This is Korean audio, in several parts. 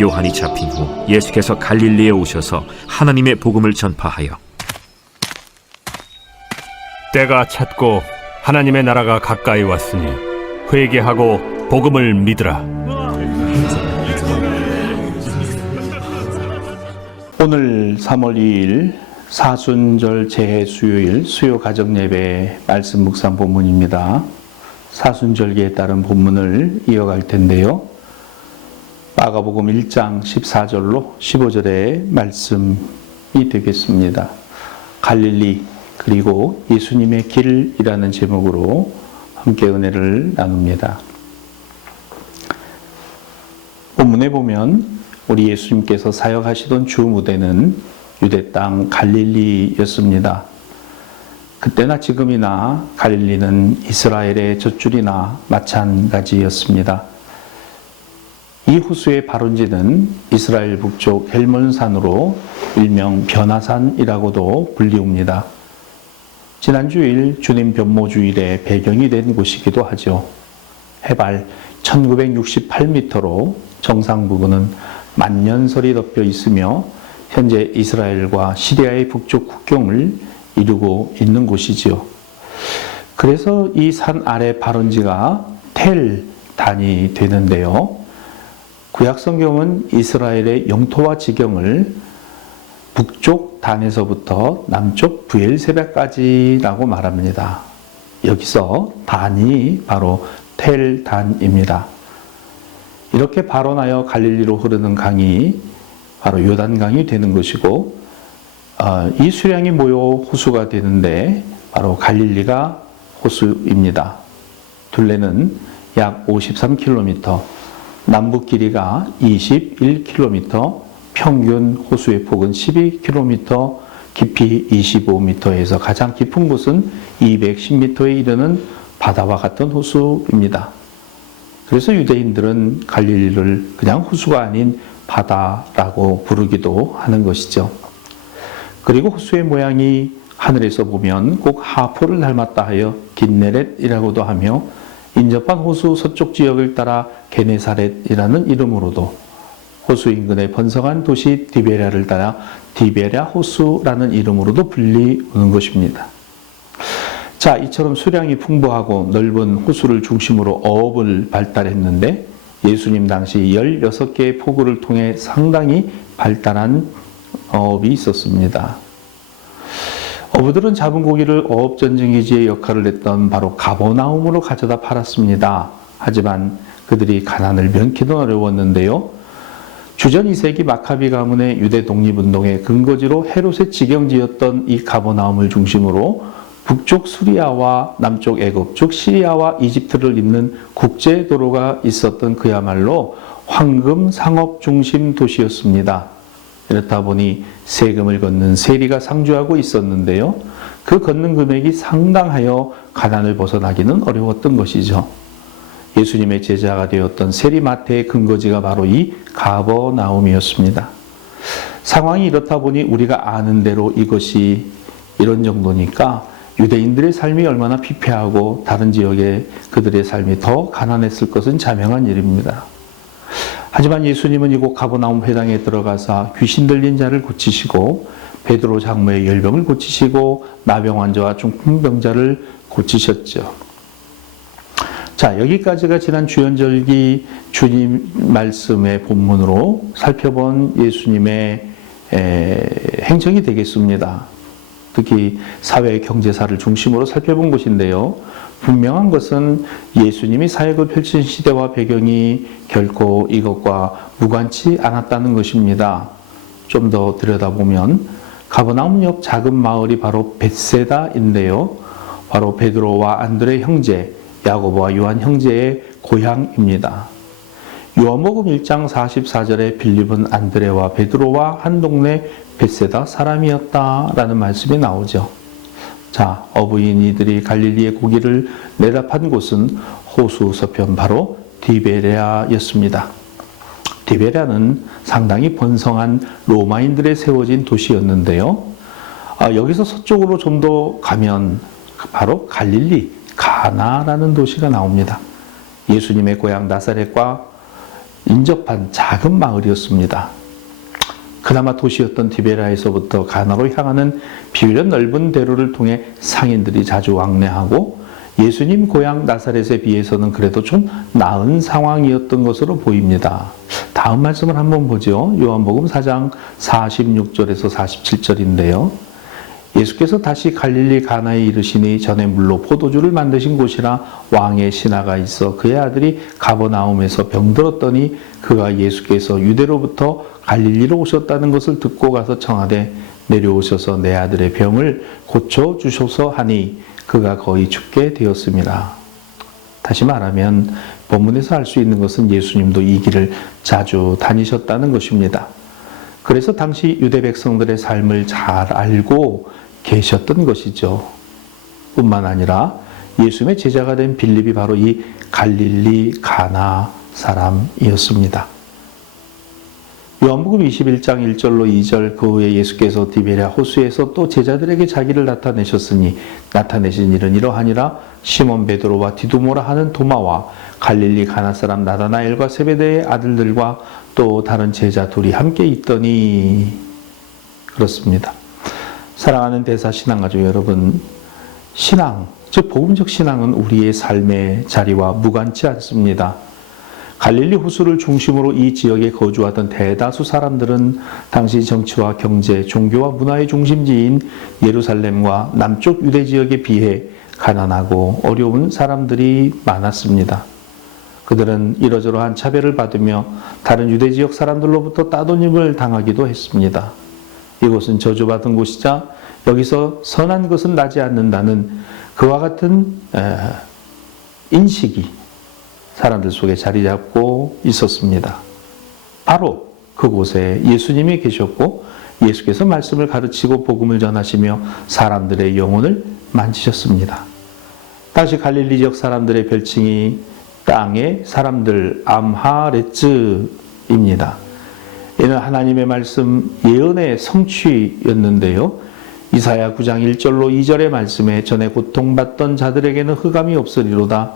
요한이 잡힌 후 예수께서 갈릴리에 오셔서 하나님의 복음을 전파하여 때가 찼고 하나님의 나라가 가까이 왔으니 회개하고 복음을 믿으라. 오늘 3월 2일 사순절 재해 수요일 수요 가정예배 말씀 묵상 본문입니다. 사순절기에 따른 본문을 이어갈 텐데요. 마가복음 1장 14절로 15절의 말씀이 되겠습니다. 갈릴리 그리고 예수님의 길이라는 제목으로 함께 은혜를 나눕니다. 본문에 보면 우리 예수님께서 사역하시던 주 무대는 유대 땅 갈릴리였습니다. 그때나 지금이나 갈릴리는 이스라엘의 젖줄이나 마찬가지였습니다. 이 호수의 발원지는 이스라엘 북쪽 헬몬산으로 일명 변화산이라고도 불리웁니다. 지난 주일 주님 변모주일의 배경이 된 곳이기도 하죠. 해발 1968m로 정상 부근은 만년설이 덮여 있으며 현재 이스라엘과 시리아의 북쪽 국경을 이루고 있는 곳이지요. 그래서 이 산 아래 발원지가 텔단이 되는데요. 구약 성경은 이스라엘의 영토와 지경을 북쪽 단에서부터 남쪽 브엘세바까지라고 말합니다. 여기서 단이 바로 텔단입니다. 이렇게 발원하여 갈릴리로 흐르는 강이 바로 요단강이 되는 것이고, 이 수량이 모여 호수가 되는데 바로 갈릴리가 호수입니다. 둘레는 약 53km, 남북 길이가 21km, 평균 호수의 폭은 12km, 깊이 25m에서 가장 깊은 곳은 210m에 이르는 바다와 같은 호수입니다. 그래서 유대인들은 갈릴리를 그냥 호수가 아닌 바다라고 부르기도 하는 것이죠. 그리고 호수의 모양이 하늘에서 보면 꼭 하포를 닮았다 하여 긴네렛이라고도 하며, 인접한 호수 서쪽 지역을 따라 게네사렛이라는 이름으로도, 호수 인근의 번성한 도시 디베랴를 따라 디베랴 호수라는 이름으로도 불리우는 것입니다. 자, 이처럼 수량이 풍부하고 넓은 호수를 중심으로 어업을 발달했는데, 예수님 당시 16개의 포구를 통해 상당히 발달한 어업이 있었습니다. 어부들은 잡은 고기를 어업전쟁기지의 역할을 했던 바로 가버나움으로 가져다 팔았습니다. 하지만 그들이 가난을 면키는 어려웠는데요. 주전 2세기 마카비 가문의 유대 독립운동의 근거지로 헤롯의 지경지였던 이 가버나움을 중심으로 북쪽 수리아와 남쪽 애굽, 즉 시리아와 이집트를 잇는 국제도로가 있었던 그야말로 황금 상업 중심 도시였습니다. 이렇다 보니 세금을 걷는 세리가 상주하고 있었는데요. 그 걷는 금액이 상당하여 가난을 벗어나기는 어려웠던 것이죠. 예수님의 제자가 되었던 세리마태의 근거지가 바로 이 가버나움이었습니다. 상황이 이렇다 보니 우리가 아는 대로 이것이 이런 정도니까 유대인들의 삶이 얼마나 피폐하고 다른 지역의 그들의 삶이 더 가난했을 것은 자명한 일입니다. 하지만 예수님은 이곳 가버나움 회당에 들어가서 귀신 들린 자를 고치시고, 베드로 장모의 열병을 고치시고, 나병 환자와 중풍병자를 고치셨죠. 자, 여기까지가 지난 주연절기 주님 말씀의 본문으로 살펴본 예수님의 행적이 되겠습니다. 특히 사회 경제사를 중심으로 살펴본 것인데요. 분명한 것은 예수님이 사역을 펼친 시대와 배경이 결코 이것과 무관치 않았다는 것입니다. 좀 더 들여다보면 가버나움 옆 작은 마을이 바로 벳세다인데요. 바로 베드로와 안드레 형제, 야고보와 요한 형제의 고향입니다. 요한복음 1장 44절에 빌립은 안드레와 베드로와 한 동네 벳세다 사람이었다라는 말씀이 나오죠. 자, 어부인 이들이 갈릴리의 고기를 내다 판 곳은 호수 서편 바로 디베랴였습니다. 디베랴는 상당히 번성한 로마인들의 세워진 도시였는데요. 여기서 서쪽으로 좀 더 가면 바로 갈릴리, 가나라는 도시가 나옵니다. 예수님의 고향 나사렛과 인접한 작은 마을이었습니다. 그나마 도시였던 디베라에서부터 가나로 향하는 비교적 넓은 대로를 통해 상인들이 자주 왕래하고 예수님 고향 나사렛에 비해서는 그래도 좀 나은 상황이었던 것으로 보입니다. 다음 말씀을 한번 보죠. 요한복음 4장 46절에서 47절인데요. 예수께서 다시 갈릴리 가나에 이르시니 전에 물로 포도주를 만드신 곳이라 왕의 신하가 있어 그의 아들이 가버나움에서 병들었더니 그가 예수께서 유대로부터 갈릴리로 오셨다는 것을 듣고 가서 청하되 내려오셔서 내 아들의 병을 고쳐 주소서 하니 그가 거의 죽게 되었습니다. 다시 말하면 본문에서 알 수 있는 것은 예수님도 이 길을 자주 다니셨다는 것입니다. 그래서 당시 유대 백성들의 삶을 잘 알고 계셨던 것이죠. 뿐만 아니라 예수님의 제자가 된 빌립이 바로 이 갈릴리 가나 사람이었습니다. 요한복음 21장 1절로 2절 그 후에 예수께서 디베랴 호수에서 또 제자들에게 자기를 나타내신 일은 이러하니라. 시몬 베드로와 디두모라 하는 도마와 갈릴리 가나 사람 나다나엘과 세베대의 아들들과 또 다른 제자 둘이 함께 있더니. 그렇습니다. 사랑하는 대사신앙가족 여러분, 신앙, 즉 복음적 신앙은 우리의 삶의 자리와 무관치 않습니다. 갈릴리 호수를 중심으로 이 지역에 거주하던 대다수 사람들은 당시 정치와 경제, 종교와 문화의 중심지인 예루살렘과 남쪽 유대 지역에 비해 가난하고 어려운 사람들이 많았습니다. 그들은 이러저러한 차별을 받으며 다른 유대 지역 사람들로부터 따돌림을 당하기도 했습니다. 이곳은 저주받은 곳이자 여기서 선한 것은 나지 않는다는 그와 같은 인식이 사람들 속에 자리 잡고 있었습니다. 바로 그곳에 예수님이 계셨고 예수께서 말씀을 가르치고 복음을 전하시며 사람들의 영혼을 만지셨습니다. 당시 갈릴리 지역 사람들의 별칭이 땅의 사람들 암하레츠입니다. 이는 하나님의 말씀 예언의 성취였는데요. 이사야 9장 1절로 2절의 말씀에 전에 고통받던 자들에게는 흑암이 없으리로다.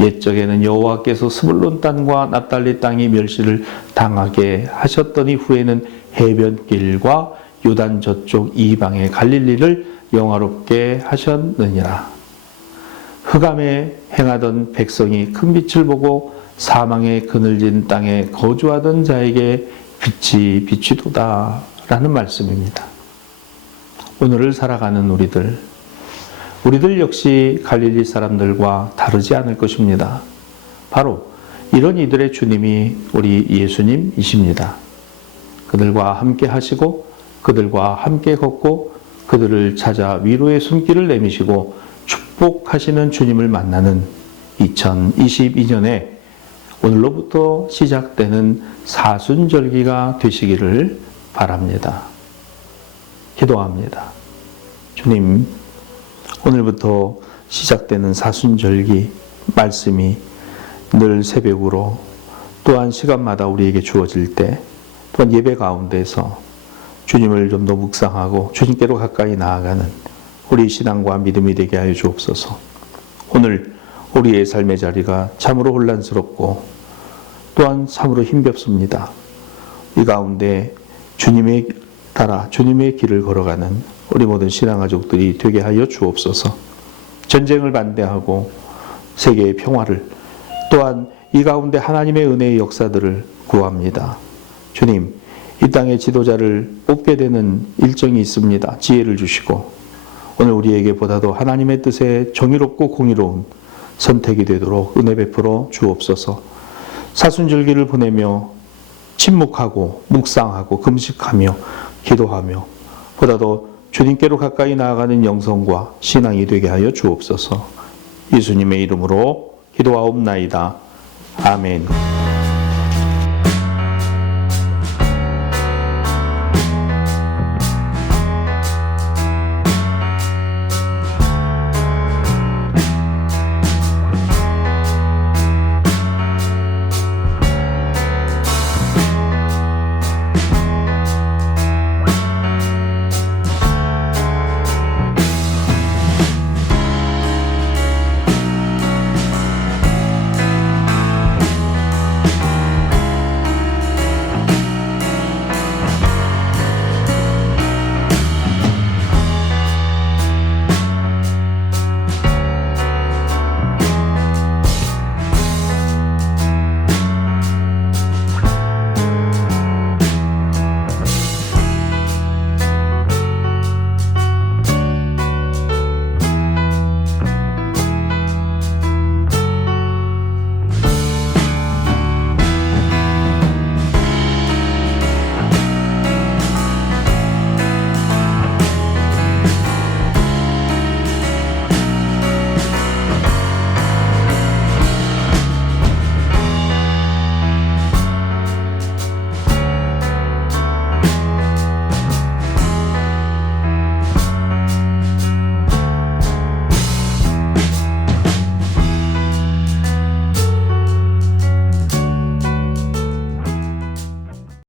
옛적에는 여호와께서 스불론 땅과 납달리 땅이 멸시를 당하게 하셨더니 후에는 해변길과 요단 저쪽 이방의 갈릴리를 영화롭게 하셨느니라. 흑암에 행하던 백성이 큰 빛을 보고 사망의 그늘진 땅에 거주하던 자에게 빛이 비치도다 라는 말씀입니다. 오늘을 살아가는 우리들 역시 갈릴리 사람들과 다르지 않을 것입니다. 바로 이런 이들의 주님이 우리 예수님이십니다. 그들과 함께 하시고 그들과 함께 걷고 그들을 찾아 위로의 손길을 내미시고 축복하시는 주님을 만나는 2022년에 오늘로부터 시작되는 사순절기가 되시기를 바랍니다. 기도합니다. 주님, 오늘부터 시작되는 사순절기 말씀이 늘 새벽으로 또한 시간마다 우리에게 주어질 때 또한 예배 가운데서 주님을 좀 더 묵상하고 주님께로 가까이 나아가는 우리 신앙과 믿음이 되게 하여 주옵소서. 오늘 우리의 삶의 자리가 참으로 혼란스럽고 또한 참으로 힘겹습니다. 이 가운데 주님의 따라 주님의 길을 걸어가는 우리 모든 신앙가족들이 되게 하여 주옵소서. 전쟁을 반대하고 세계의 평화를 또한 이 가운데 하나님의 은혜의 역사들을 구합니다. 주님, 이 땅의 지도자를 뽑게 되는 일정이 있습니다. 지혜를 주시고 오늘 우리에게 보다도 하나님의 뜻에 정의롭고 공의로운 선택이 되도록 은혜 베풀어 주옵소서. 사순절기를 보내며 침묵하고 묵상하고 금식하며 기도하며 보다도 주님께로 가까이 나아가는 영성과 신앙이 되게 하여 주옵소서. 예수님의 이름으로 기도하옵나이다. 아멘.